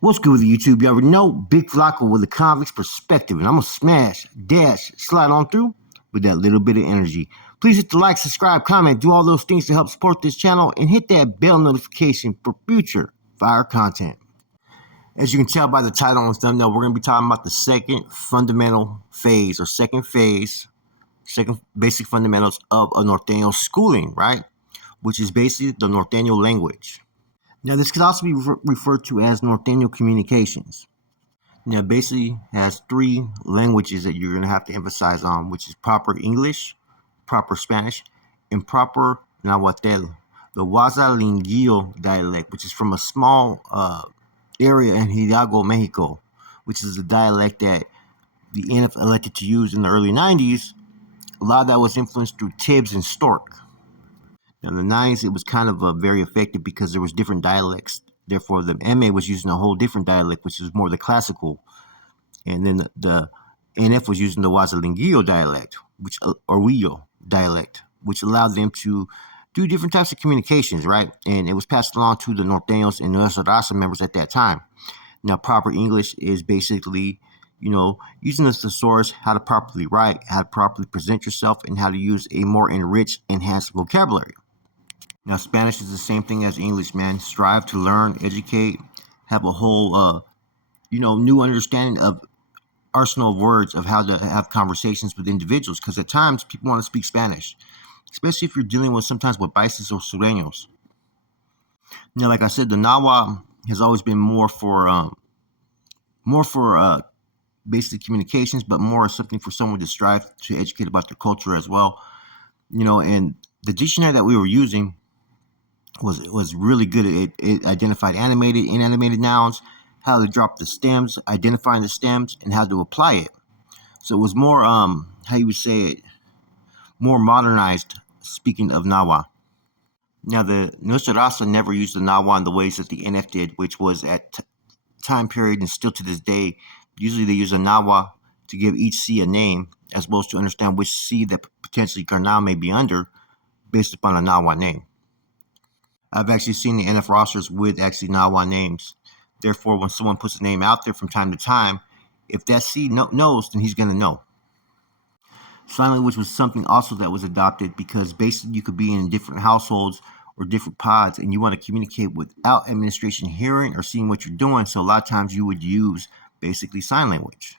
What's good with the YouTube? You already know Big Flacco with a convict's perspective, and I'm gonna slide on through with that little bit of energy. Please hit the like, subscribe, comment, do all those things to help support this channel, and hit that bell notification for future fire content. As you can tell by the title and thumbnail, we're gonna be talking about the second fundamental phase, or second basic fundamentals of a Norteno schooling, right? Which is basically the Norteno language. Now, this could also be referred to as Norteno communications. Now, basically has three languages that you're going to have to emphasize on, which is proper English, proper Spanish, and proper Nahuatl, the Huazalinguillo dialect, which is from a small area in Hidalgo, Mexico, which is a dialect that the NF elected to use in the early 90s. A lot of that was influenced through Tibbs and Stork. Now, in the 90s, it was kind of very effective because there was different dialects. Therefore, the MA was using a whole different dialect, which is more the classical. And then the NF was using the Huazalinguillo dialect, or Huillo dialect, which allowed them to do different types of communications, right? And it was passed along to the Norteños and Nuestra Raza members at that time. Now, proper English is basically, using the thesaurus, how to properly write, how to properly present yourself, and how to use a more enriched, enhanced vocabulary. Now, Spanish is the same thing as English, man. Strive to learn, educate, have a whole, new understanding of arsenal of words of how to have conversations with individuals. Because at times, people want to speak Spanish, especially if you're dealing with sometimes with Baises or Sureños. Now, like I said, the Nahua has always been more for basic communications, but more something for someone to strive to educate about their culture as well. And the dictionary that we were using was really good. It identified animated, inanimated nouns, how to drop the stems, identifying the stems, and how to apply it. So it was more, how you would say it, more modernized, speaking of Nahua. Now, the Nuestra Raza never used the Nahua in the ways that the NF did, which was at time period and still to this day. Usually they use a Nahua to give each sea a name, as well as to understand which sea that potentially Karnal may be under based upon a Nahua name. I've actually seen the NF rosters with actually Nahua names. Therefore, when someone puts a name out there from time to time, if that sea knows, then he's going to know. Sign language was something also that was adopted because basically you could be in different households or different pods and you want to communicate without administration hearing or seeing what you're doing. So a lot of times you would use basically sign language.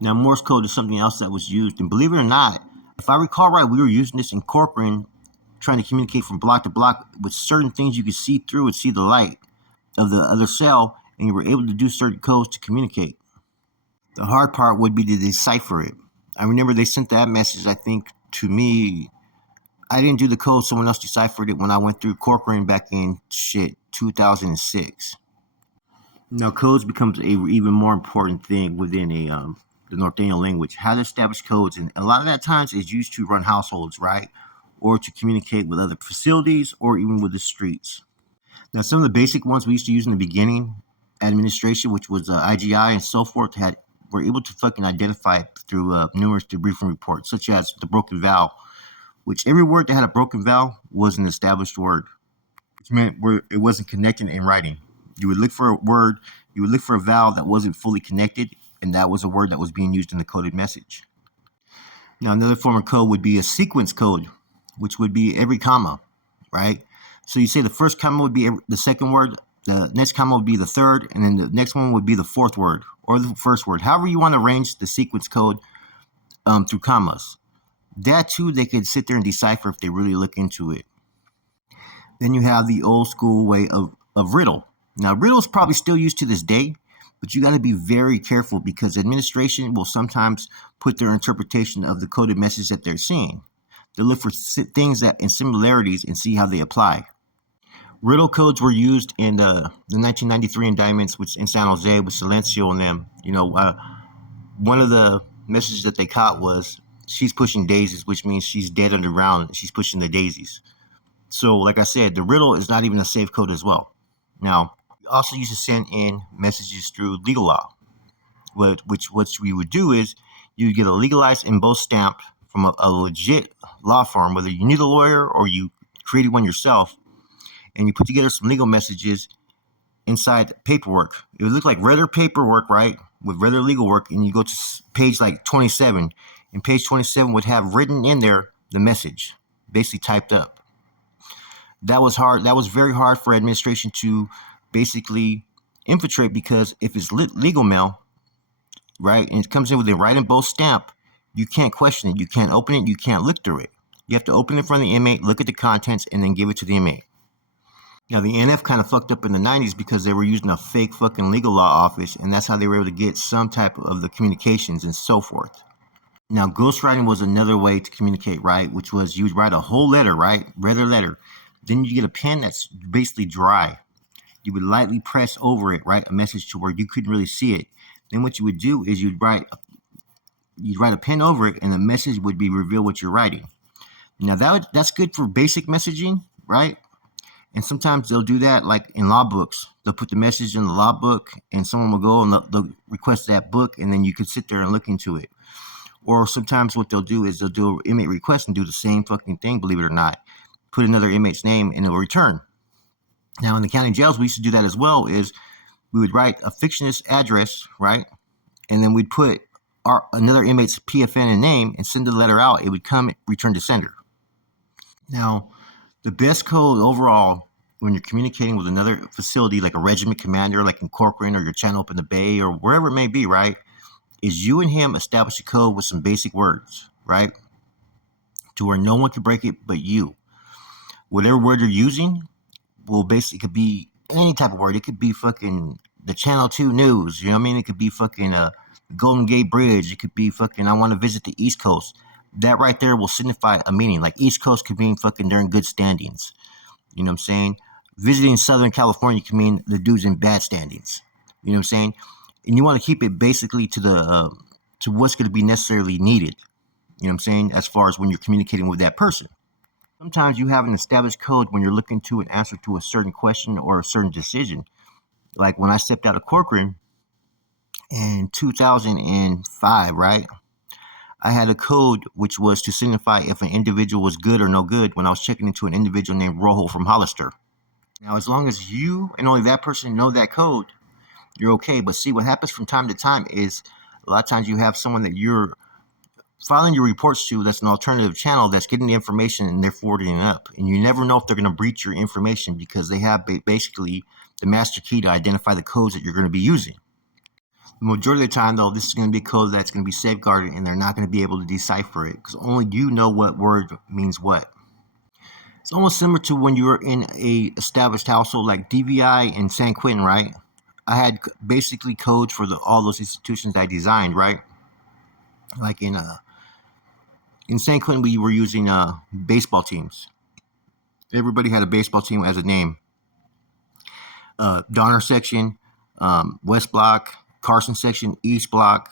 Now, Morse code is something else that was used. And believe it or not, if I recall right, we were using this in corporate, trying to communicate from block to block with certain things you could see through and see the light of the other cell, and you were able to do certain codes to communicate. The hard part would be to decipher it. I remember they sent that message, I think, to me. I didn't do the code, someone else deciphered it when I went through corporate back in 2006. Now, codes becomes a even more important thing within the Norteño language. How to establish codes, and a lot of that times is used to run households, right? Or to communicate with other facilities, or even with the streets. Now, some of the basic ones we used to use in the beginning, administration, which was IGI and so forth, were able to fucking identify it through numerous debriefing reports, such as the broken vowel, which every word that had a broken vowel was an established word, which meant it wasn't connected in writing. You would look for a word, you would look for a vowel that wasn't fully connected, and that was a word that was being used in the coded message. Now, another form of code would be a sequence code, which would be every comma, right? So you say the first comma would be the second word, the next comma would be the third, and then the next one would be the fourth word or the first word. However you want to arrange the sequence code through commas. That too, they could sit there and decipher if they really look into it. Then you have the old school way of riddle. Now, riddle is probably still used to this day, but you got to be very careful because administration will sometimes put their interpretation of the coded message that they're seeing. They look for things that in similarities and see how they apply. Riddle codes were used in the 1993 indictments, which in San Jose with Silencio and them. One of the messages that they caught was she's pushing daisies, which means she's dead underground. She's pushing the daisies. So, like I said, the riddle is not even a safe code as well. Now, we also used to send in messages through legal law, which what we would do is you get a legalized embossed stamp from a legit law firm, whether you need a lawyer or you created one yourself, and you put together some legal messages inside paperwork. It would look like regular paperwork, right, with regular legal work, and you go to page like 27, and page 27 would have written in there the message, basically typed up. That was hard. That was very hard for administration to basically infiltrate, because if it's legal mail, right, and it comes in with a right and both stamp, you can't question it. You can't open it. You can't look through it. You have to open it in front of the inmate, look at the contents, and then give it to the inmate. Now, the NF kind of fucked up in the 90s because they were using a fake fucking legal law office, and that's how they were able to get some type of the communications and so forth. Now, ghostwriting was another way to communicate, right? Which was you would write a whole letter, right? Regular letter. Then you get a pen that's basically dry. You would lightly press over it, right? A message to where you couldn't really see it. Then what you would do is you'd write a pen over it, and the message would be reveal what you're writing. Now that's good for basic messaging, right? And sometimes they'll do that, like in law books. They'll put the message in the law book, and someone will go and they'll request that book, and then you could sit there and look into it. Or sometimes what they'll do is they'll do an inmate request and do the same fucking thing, believe it or not. Put another inmate's name, and it'll return. Now, in the county jails, we used to do that as well. Is we would write a fictitious address, right? And then we'd put another inmate's PFN and name and send the letter out. It would come, return to sender. Now, the best code overall when you're communicating with another facility, like a regiment commander, like in Corcoran, or your channel up in the Bay, or wherever it may be, right, is you and him establish a code with some basic words, right, to where no one can break it but you. Whatever word you're using will basically, it could be any type of word. It could be fucking the Channel 2 news, you know what I mean? It could be fucking Golden Gate Bridge. It could be fucking I want to visit the East Coast. That right there will signify a meaning. Like East Coast could mean fucking they're in good standings. You know what I'm saying? Visiting Southern California can mean the dude's in bad standings. You know what I'm saying? And you want to keep it basically to the to what's going to be necessarily needed. You know what I'm saying? As far as when you're communicating with that person. Sometimes you have an established code when you're looking to an answer to a certain question or a certain decision. Like when I stepped out of Corcoran in 2005, right? I had a code which was to signify if an individual was good or no good when I was checking into an individual named Rojo from Hollister. Now, as long as you and only that person know that code, you're okay. But see, what happens from time to time is a lot of times you have someone that you're filing your reports to that's an alternative channel that's getting the information and they're forwarding it up. And you never know if they're going to breach your information because they have basically the master key to identify the codes that you're going to be using. The majority of the time, though, this is going to be code that's going to be safeguarded, and they're not going to be able to decipher it because only you know what word means what. It's almost similar to when you were in a established household like DVI and San Quentin, right? I had basically codes for all those institutions I designed, right? Like in San Quentin, we were using baseball teams. Everybody had a baseball team as a name. Donner section, West Block, Carson section, East Block,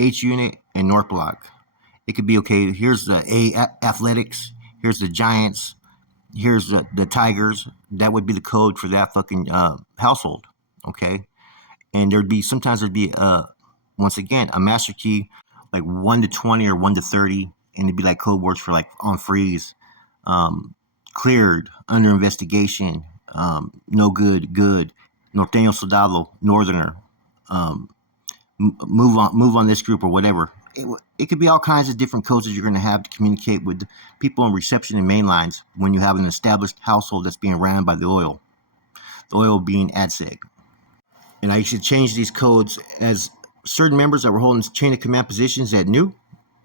H unit, and North Block. It could be, okay, here's the Athletics, here's the Giants, here's the Tigers. That would be the code for that fucking household, okay? And sometimes there'd be, once again, a master key, like 1 to 20 or 1 to 30, and it'd be like code words for like on freeze, cleared, under investigation, no good, good, Norteno, Soldado, Northerner, move on this group or whatever. It could be all kinds of different codes that you're going to have to communicate with people in reception and main lines when you have an established household that's being ran by the oil being ADSEG. And I used to change these codes as certain members that were holding chain of command positions that knew,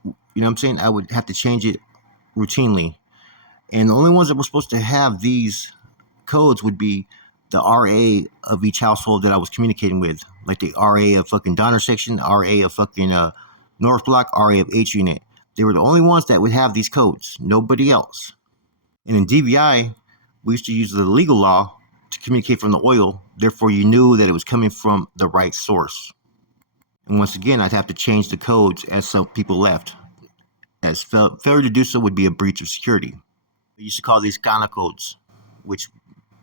you know what I'm saying, I would have to change it routinely. And the only ones that were supposed to have these codes would be the RA of each household that I was communicating with, like the RA of fucking Donner section, RA of fucking North Block, RA of H unit. They were the only ones that would have these codes, nobody else. And in DVI, we used to use the legal law to communicate from the oil. Therefore, you knew that it was coming from the right source. And once again, I'd have to change the codes as some people left, as failure to do so would be a breach of security. We used to call these Ghana codes, which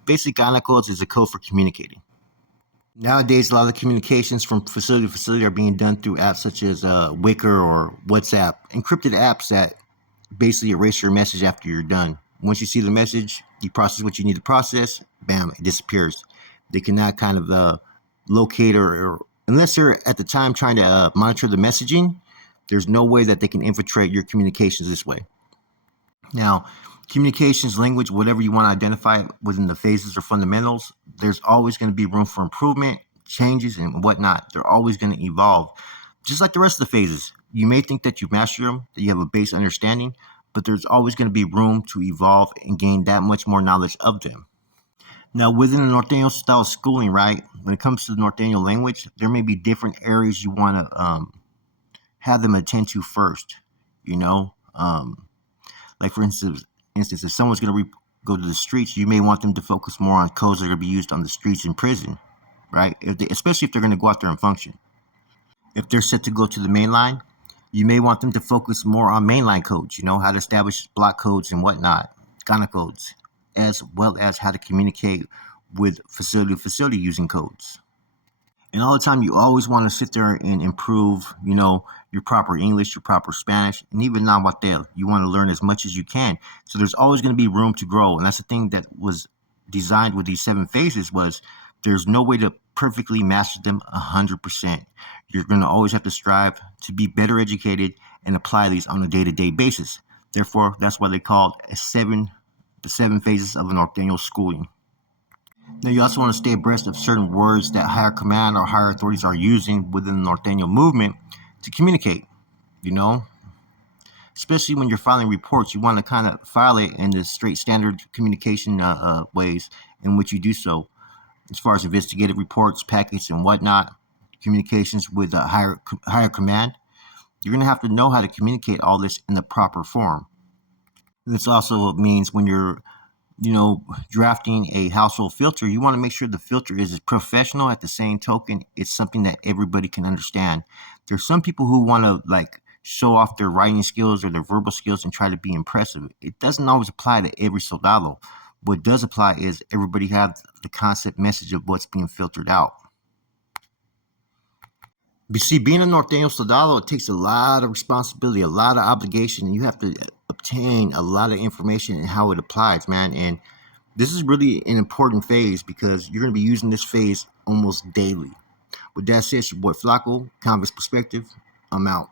basically Ghana codes is a code for communicating. Nowadays, a lot of the communications from facility to facility are being done through apps such as Wicker or WhatsApp, encrypted apps that basically erase your message after you're done. Once you see the message, you process what you need to process, bam, it disappears. They cannot kind of locate or unless they're at the time trying to monitor the messaging, there's no way that they can infiltrate your communications this way. Now, communications, language, whatever you want to identify within the phases or fundamentals, there's always going to be room for improvement, changes, and whatnot. They're always going to evolve. Just like the rest of the phases, you may think that you've mastered them, that you have a base understanding, but there's always going to be room to evolve and gain that much more knowledge of them. Now, within the Norteno style of schooling, right, when it comes to the Norteno language, there may be different areas you want to have them attend to first. You know, like for instance, if someone's going to go to the streets, you may want them to focus more on codes that are going to be used on the streets in prison, right? Especially if they're going to go out there and function. If they're set to go to the main line, you may want them to focus more on mainline codes, how to establish block codes and whatnot, Ghana codes, as well as how to communicate with facility to facility using codes. And all the time, you always want to sit there and improve, your proper English, your proper Spanish, and even Nahuatl. You want to learn as much as you can. So there's always going to be room to grow. And that's the thing that was designed with these 7 phases was there's no way to perfectly master them 100%. You're going to always have to strive to be better educated and apply these on a day-to-day basis. Therefore, that's why they call it the 7 phases of an Norteño schooling. Now, you also want to stay abreast of certain words that higher command or higher authorities are using within the Norteño movement to communicate, you know. Especially when you're filing reports, you want to kind of file it in the straight standard communication ways in which you do so, as far as investigative reports, packets, and whatnot, communications with a higher command. You're going to have to know how to communicate all this in the proper form. This also means when you're drafting a household filter, you want to make sure the filter is professional. At the same token, it's something that everybody can understand. There's some people who want to show off their writing skills or their verbal skills and try to be impressive. It doesn't always apply to every soldado. What does apply is everybody have the concept message of what's being filtered out. You see, being a Norteño soldado, it takes a lot of responsibility, a lot of obligation, and you have to obtain a lot of information and how it applies, man. And this is really an important phase because you're going to be using this phase almost daily. With that said, it's your boy Flacco, Converse Perspective. I'm out.